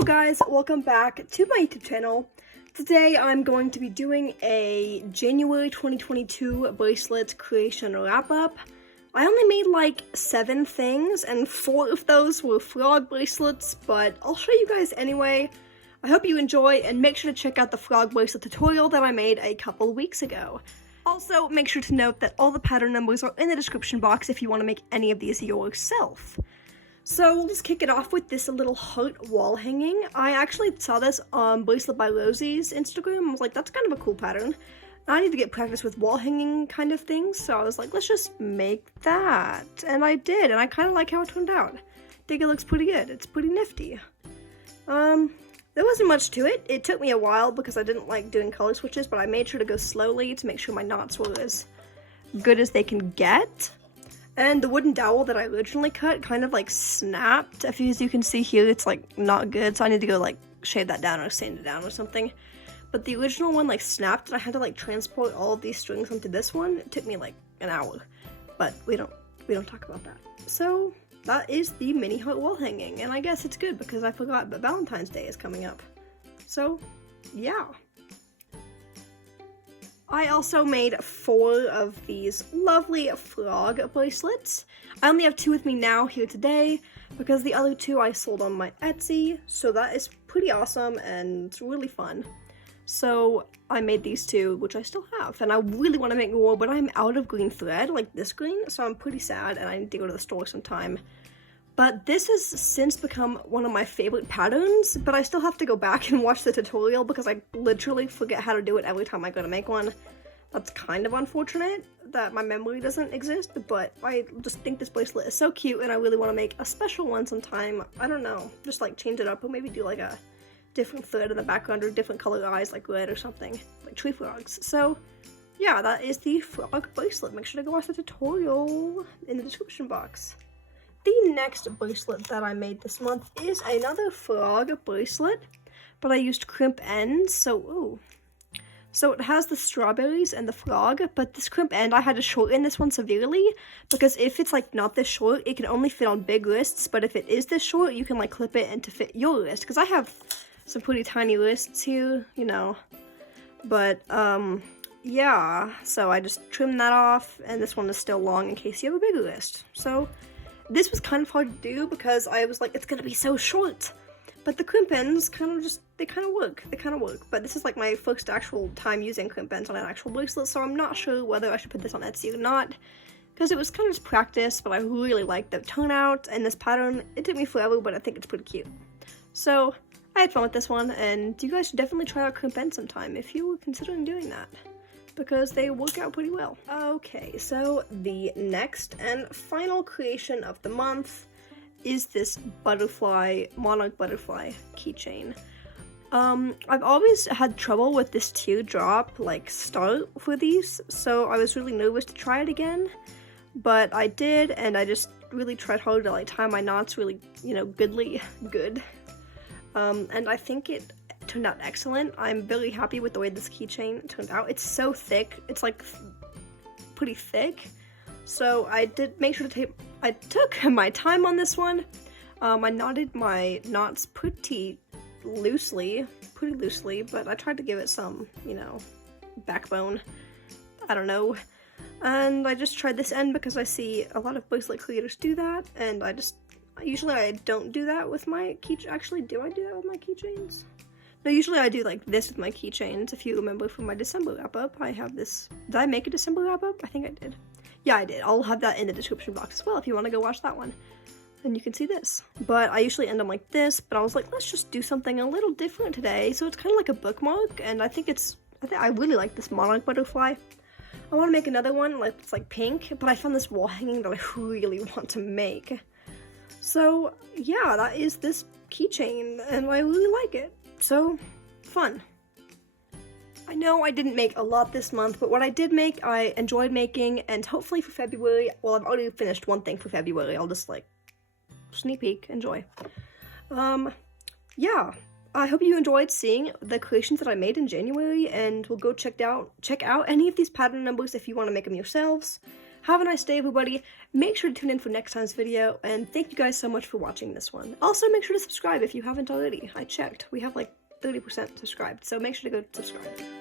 Hello guys, welcome back to my YouTube channel. Today I'm going to be doing a January 2022 bracelet creation wrap-up. I only made like 7 things and 4 of those were frog bracelets, but I'll show you guys anyway. I hope you enjoy and make sure to check out the frog bracelet tutorial that I made a couple weeks ago. Also, make sure to note that all the pattern numbers are in the description box if you want to make any of these yourself. So we'll just kick it off with this little heart wall hanging. I actually saw this on Bracelet by Rosie's Instagram. I was like, that's kind of a cool pattern. I need to get practice with wall hanging kind of things, so I was like, let's just make that. And I did, and I kind of like how it turned out. I think it looks pretty good. It's pretty nifty. There wasn't much to it. It took me a while because I didn't like doing color switches, but I made sure to go slowly to make sure my knots were as good as they can get. And the wooden dowel that I originally cut kind of like snapped. As you can see here, it's like not good, so I need to go like shave that down or sand it down or something. But the original one like snapped and I had to like transport all of these strings onto this one. It took me like an hour, but we don't talk about that. So that is the mini heart wall hanging, and I guess it's good because I forgot, but Valentine's Day is coming up. So yeah. I also made 4 of these lovely frog bracelets. I only have 2 with me now here today because the other 2 I sold on my Etsy, so that is pretty awesome and it's really fun. So I made these 2, which I still have, and I really want to make more, but I'm out of green thread, like this green, so I'm pretty sad and I need to go to the store sometime. But this has since become one of my favorite patterns, but I still have to go back and watch the tutorial because I literally forget how to do it every time I go to make one. That's kind of unfortunate that my memory doesn't exist, but I just think this bracelet is so cute and I really want to make a special one sometime. I don't know, just like change it up or maybe do like a different thread in the background or different color eyes like red or something, like tree frogs. So yeah, that is the frog bracelet. Make sure to go watch the tutorial in the description box. The next bracelet that I made this month is another frog bracelet, but I used crimp ends, so it has the strawberries and the frog, but this crimp end, I had to shorten this one severely, because if it's like not this short, it can only fit on big wrists, but if it is this short, you can like clip it and to fit your wrist, because I have some pretty tiny wrists here, you know, but yeah, so I just trimmed that off, and this one is still long in case you have a bigger wrist. So this was kind of hard to do because I was like, it's gonna be so short. But the crimp ends kind of just, they kind of work. But this is like my first actual time using crimp ends on an actual bracelet, so I'm not sure whether I should put this on Etsy or not. Because it was kind of just practice, but I really like the turnout and this pattern. It took me forever, but I think it's pretty cute. So I had fun with this one, and you guys should definitely try out crimp ends sometime if you were considering doing that, because they work out pretty well. Okay, so the next and final creation of the month is this butterfly, Monarch butterfly keychain. I've always had trouble with this teardrop like start for these, so I was really nervous to try it again, but I did, and I just really tried hard to like tie my knots really, you know, good. And I think it turned out excellent. I'm very happy with the way this keychain turned out. It's so thick. It's like pretty thick. So I did make sure to I took my time on this one. I knotted my knots pretty loosely, but I tried to give it some, you know, backbone. I don't know. And I just tried this end because I see a lot of bracelet creators do that, and usually I don't do that with my keychains. Actually, do I do that with my keychains? No, usually I do like this with my keychains. If you remember from my December wrap-up, I have this. Did I make a December wrap-up? I think I did. Yeah, I did. I'll have that in the description box as well if you want to go watch that one. Then you can see this. But I usually end them like this, but I was like, let's just do something a little different today. So it's kind of like a bookmark, and I think I really like this Monarch butterfly. I want to make another one, like it's like pink, but I found this wall hanging that I really want to make. So yeah, that is this keychain, and I really like it. So fun. I know I didn't make a lot this month, but what I did make, I enjoyed making, and hopefully for February, well, I've already finished one thing for February, I'll just like sneak peek, enjoy. Yeah, I hope you enjoyed seeing the creations that I made in January, and we'll go check out any of these pattern numbers if you want to make them yourselves. Have a nice day, everybody. Make sure to tune in for next time's video, and thank you guys so much for watching this one. Also, make sure to subscribe if you haven't already. I checked. We have like 30% subscribed, so make sure to go subscribe.